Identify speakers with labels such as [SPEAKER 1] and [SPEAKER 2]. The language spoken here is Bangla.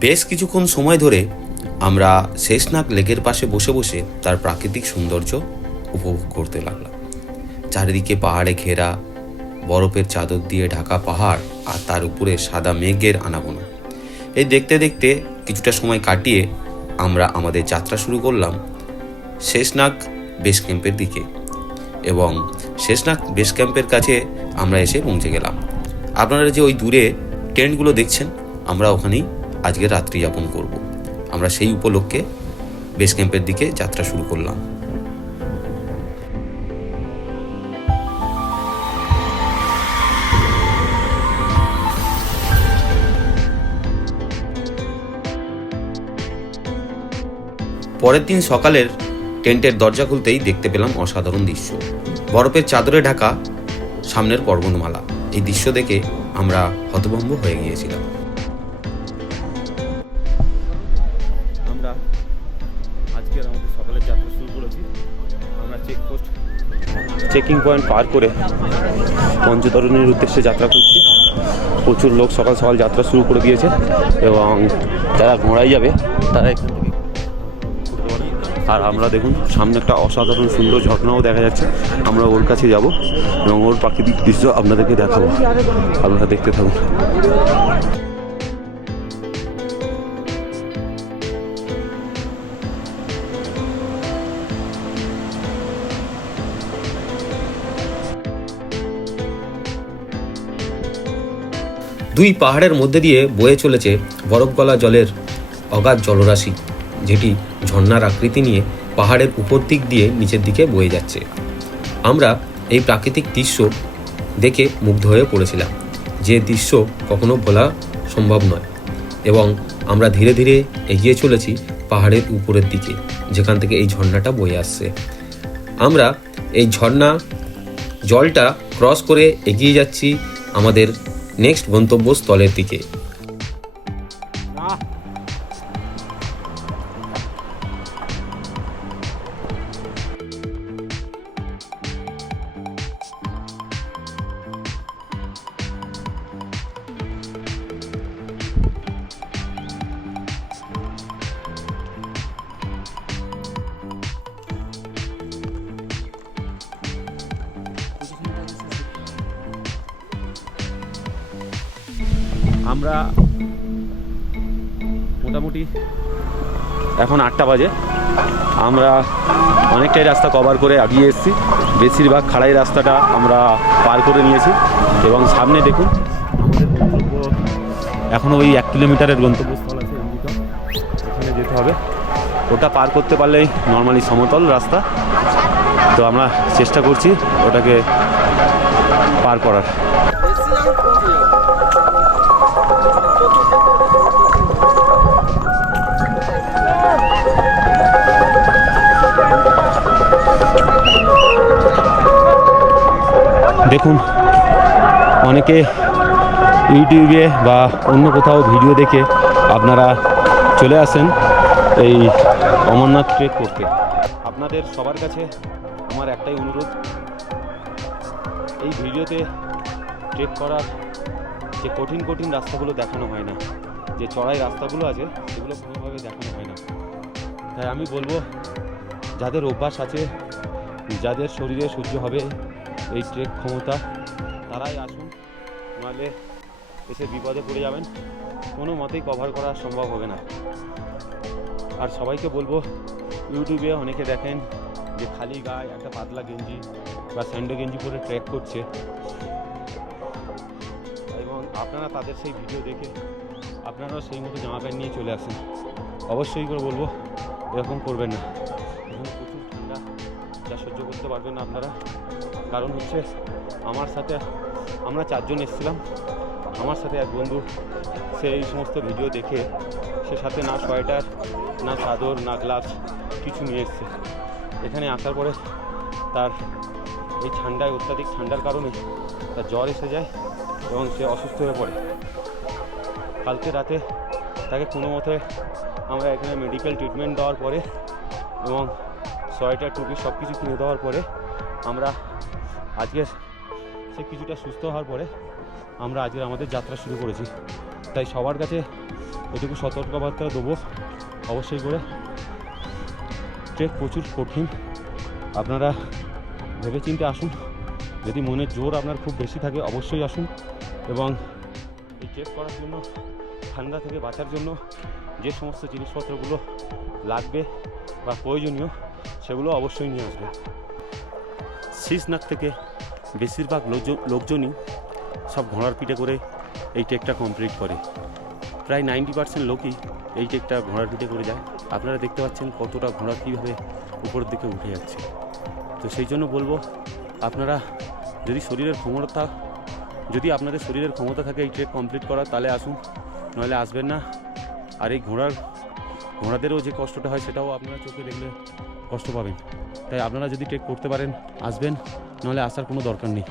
[SPEAKER 1] বেশ কিছুক্ষণ সময় ধরে আমরা শেষনাগ লেকের পাশে বসে বসে তার প্রাকৃতিক সৌন্দর্য উপভোগ করতে লাগলাম। চারিদিকে পাহাড়ে ঘেরা, বরফের চাদর দিয়ে ঢাকা পাহাড় আর তার উপরে সাদা মেঘের আনাগোনা। এই দেখতে দেখতে কিছুটা সময় কাটিয়ে আমরা আমাদের যাত্রা শুরু করলাম শেষনাগ বেস ক্যাম্পের দিকে এবং শেষনাগ বেস ক্যাম্পের কাছে আমরা এসে পৌঁছে গেলাম। আপনারা যে ওই দূরে টেন্টগুলো দেখছেন, আমরা ওখানেই আজকে রাত্রি যাপন করব। আমরা সেই উপলক্ষে বেস ক্যাম্পের দিকে যাত্রা শুরু করলাম। পরের দিন সকালের টেন্টের দরজা খুলতেই দেখতে পেলাম অসাধারণ দৃশ্য। বরফের চাদরে ঢাকা সামনের পর্বতমালা এই দৃশ্য দেখে আমরা হতভম্ব হয়ে গিয়েছিলাম।
[SPEAKER 2] চেকিং পয়েন্ট পার করে পঞ্চতরণের উদ্দেশ্যে যাত্রা করছি। প্রচুর লোক সকাল সকাল যাত্রা শুরু করে দিয়েছে এবং যারা ঘোড়ায় যাবে, তারা। আর আমরা দেখুন, সামনে একটা অসাধারণ সুন্দর ঝর্ণাও দেখা যাচ্ছে। আমরা ওর কাছে যাব এবং ওর প্রাকৃতিক দৃশ্য আপনাদেরকে দেখাবো। আপনারা দেখতে থাকুন।
[SPEAKER 1] দুই পাহাড়ের মধ্যে দিয়ে বয়ে চলেছে বরফগলা জলের অগাধ জলরাশি, যেটি ঝর্ণার আকৃতি নিয়ে পাহাড়ের উপর দিক দিয়ে নিচের দিকে বয়ে যাচ্ছে। আমরা এই প্রাকৃতিক দৃশ্য দেখে মুগ্ধ হয়ে পড়েছিলাম, যে দৃশ্য কখনো ভোলা সম্ভব নয় এবং আমরা ধীরে ধীরে এগিয়ে চলেছি পাহাড়ের উপরের দিকে, যেখান থেকে এই ঝর্ণাটা বয়ে আসছে। আমরা এই ঝর্ণা জলটা ক্রস করে এগিয়ে যাচ্ছি আমাদের নেক্সট গন্তব্যস্থলের দিকে।
[SPEAKER 2] আমরা মোটামুটি এখন আটটা বাজে। আমরা অনেকটাই রাস্তা কভার করে এগিয়ে এসেছি। বেশিরভাগ খাড়াই রাস্তাটা আমরা পার করে নিয়েছি। এবং সামনে দেখুন, আমাদের গন্তব্য এখনও ওই এক কিলোমিটারের গন্তব্যস্থল আছে ওখানে যেতে হবে। ওটা পার করতে পারলেই নর্মালি সমতল রাস্তা। তো আমরা চেষ্টা করছি ওটাকে পার করার। দেখুন, অনেকে ইউটিউবে বা অন্য কোথাও ভিডিও দেখে আপনারা চলে আসেন এই অমরনাথ ট্রেক করতে। আপনাদের সবার কাছে আমার একটাই অনুরোধ, এই ভিডিওতে ট্রেক করার যে কঠিন কঠিন রাস্তাগুলো দেখানো হয় না, যে চড়াই রাস্তাগুলো আছে, সেগুলো কোনোভাবে দেখানো হয় না। তাই আমি বলব, যাদের অভ্যাস আছে, যাদের শরীরে সহ্য হবে এই ট্রেক ক্ষমতা, তারাই আসুন, নাহলে এসে বিপদে পড়ে যাবেন। কোনো মতেই কভার করা সম্ভব হবে না। আর সবাইকে বলব, ইউটিউবে অনেকে দেখেন যে খালি গায়ে একটা পাতলা গেঞ্জি বা স্যান্ডো গেঞ্জি পরে ট্রেক করছে। এবং আপনারা তাদের সেই ভিডিও দেখে আপনারাও সেই মতো জামা প্যান্ট নিয়ে চলে আসেন। অবশ্যই করে বলব, এরকম করবেন না। পারবেন আপনারা। কারণ হচ্ছে আমার সাথে আমরা চারজন এসেছিলাম। আমার সাথে এক বন্ধু, সে এই সমস্ত ভিডিও দেখে সে সাথে না সোয়েটার, না চাদর, না গ্লাভস কিছু নিয়ে এসছে। এখানে আসার পরে তার এই ঠান্ডায়, অত্যাধিক ঠান্ডার কারণে তার জ্বর এসে যায় এবং সে অসুস্থ হয়ে পড়ে। কালকে রাতে তাকে কোনো মতে আমরা এখানে মেডিকেল ট্রিটমেন্ট দেওয়ার পরে এবং সোয়েটার টুপি সব কিছু কিনে দেওয়ার পরে আমরা আজকে সে কিছুটা সুস্থ হওয়ার পরে আমরা আজকে আমাদের যাত্রা শুরু করেছি। তাই সবার কাছে এটুকু সতর্কবার্তা দেবো। অবশ্যই করে ট্রেক প্রচুর কঠিন। আপনারা ভেবেচিন্তে আসুন। যদি মনের জোর আপনার খুব বেশি থাকে অবশ্যই আসুন এবং এই ট্রেক করার জন্য, ঠান্ডা থেকে বাঁচার জন্য যে সমস্ত জিনিসপত্রগুলো লাগবে বা প্রয়োজনীয় সেগুলো অবশ্যই নিয়ে আসবেন শীষনাগ থেকে বেশিরভাগ লোকজন লোকজনই সব ঘোড়ার পিঠে করে এই ট্রেকটা কমপ্লিট করে। প্রায় নাইনটি পার্সেন্ট লোকই এই ট্রেকটা ঘোড়ার পিঠে করে যায়। আপনারা দেখতে পাচ্ছেন কতটা ঘোড়া কীভাবে উপরের দিকে উঠে যাচ্ছে। তো সেই জন্য বলব, আপনারা যদি শরীরের ক্ষমতা যদি আপনাদের শরীরের ক্ষমতা থাকে এই ট্রেক কমপ্লিট করার, তাহলে আসুন। নইলে আসবেন না। আর এই ঘোড়ার ঘোড়াদেরও যে কষ্টটা হয় সেটাও আপনারা চোখে দেখলে কষ্ট পাবেন। তাই আপনারা যদি ট্রেক করতে পারেন আসবেন নাহলে আসার কোনো দরকার নেই।